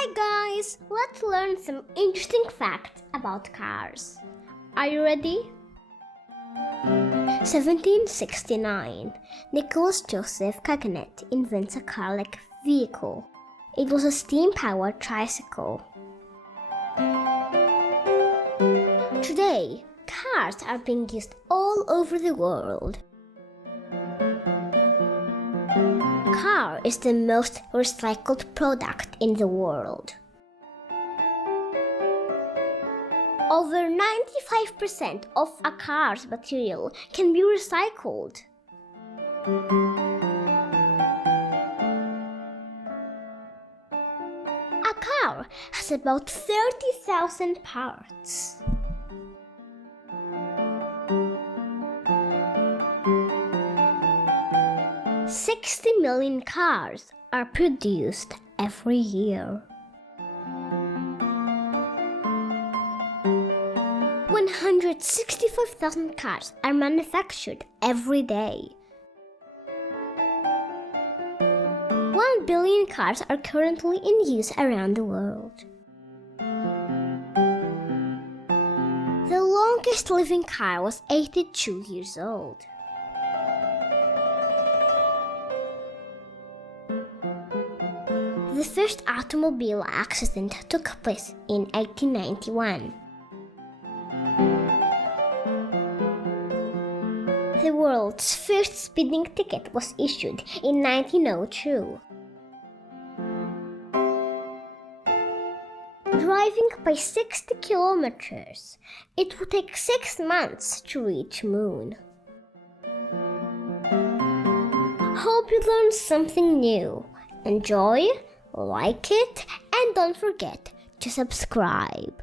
Hi guys, let's learn some interesting facts about cars. Are you ready? 1769, Nicholas Joseph Caganet invents a car-like vehicle. It was a steam-powered tricycle. Today, cars are being used all over the world. Car is the most recycled product in the world. Over 95% of a car's material can be recycled. A car has about 30,000 parts. $60 million cars are produced every year. 165,000 cars are manufactured every day. 1 billion cars are currently in use around the world. The longest living car was 82 years old. The first automobile accident took place in 1891. The world's first speeding ticket was issued in 1902. Driving by 60 kilometers, it would take 6 months to reach Moon. Hope you learned something new. Enjoy, like it, and don't forget to subscribe.